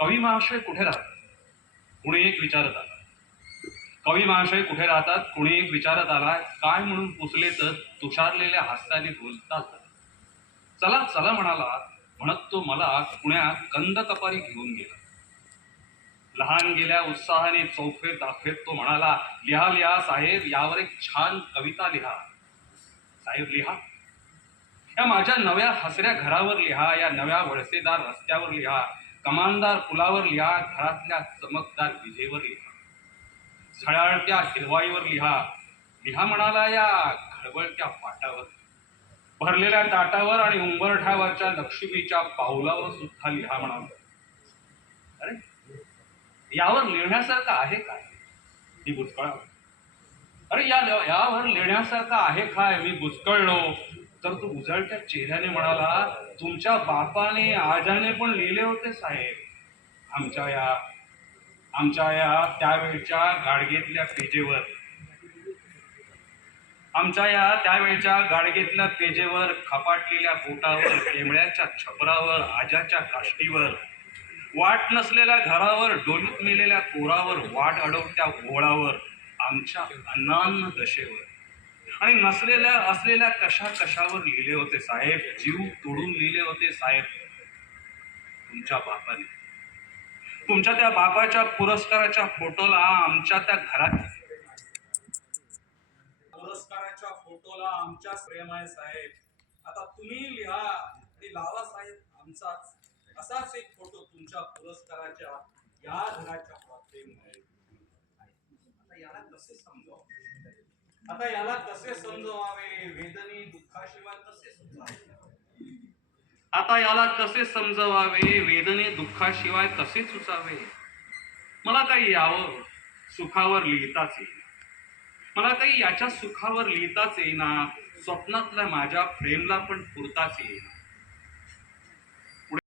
कवी महाशय कुठे राहतात? कुणी एक विचारत आला. कवी महाशय कुठे राहतात? कुणी एक विचारत आला काय म्हणून पुसले तर तुषारलेल्या हास्याने बोलतात चला चला म्हणाला म्हणत तो मला पुण्यात कंद कपारी घेऊन गेला. लहान गेल्या उत्साहाने चौफेत दाखवेत तो म्हणाला लिहा लिहा साहेब यावर एक छान कविता लिहा. साहेब लिहा? या माझ्या नव्या हसऱ्या घरावर लिहा या नव्या वळसेदार रस्त्यावर लिहा. कमानदार पुलावर लिहा घरातल्या चमकदार विजेवर लिहा. झळाळत्या हिरवाईवर लिहा. लिहा म्हणाला या खळबळत्या पाटावर. भरलेल्या ताटावर आणि उंबरठ्यावरच्या लक्ष्मीच्या पावलावर सुद्धा लिहा म्हणाला. अरे यावर लिहिण्यासारखं आहे काय? मी बुचकळावर अरे या यावर लिहिण्यासारखं आहे काय? मी बुचकळलो तर तो उजळत्या चेहऱ्याने म्हणाला तुमच्या बापाने आजाने पण लिहिले होते साहेब. आमच्या या आमच्या या त्यावेळच्या गाडगेतल्या पेजेवर आमच्या या त्यावेळच्या गाडगेतल्या पेजेवर खपाटलेल्या बोटावर केमळ्याच्या छपरावर आजाच्या काष्टीवर वाट नसलेल्या घरावर डोलूत मेलेल्या कोरावर वाट अडवत्या ओळावर आमच्या अन्नान्न दशेवर आणि नसलेल्या असलेल्या कशा कशावर लिहिले होते साहेब? जीव तोडून लिहिले होते साहेब. तुमच्या बापाने. तुमच्या त्या बापाच्या पुरस्काराच्या फोटोला आमच्या त्या घरात पुरस्काराच्या फोटोला आमच्या प्रेम आहे साहेब. आता तुम्ही लिहा आणि लावा साहेब आमचाच. असाच एक फोटो तुमच्या पुरस्काराच्या या घराच्या प्राप्तीमुळे आता याला कसे समजावे आता याला कसे समजवावे? वेदनी दुःखाशिवाय कसे सुचावे आता याला कसे समजवावे? वेदने दुःखाशिवाय कसे सुचावे? मला काही यावं सुखावर लिहिताच येईल मला काही याच्या सुखावर लिहिताच येईना. स्वप्नातल्या माझ्या प्रेमला पण पुरताच येईना.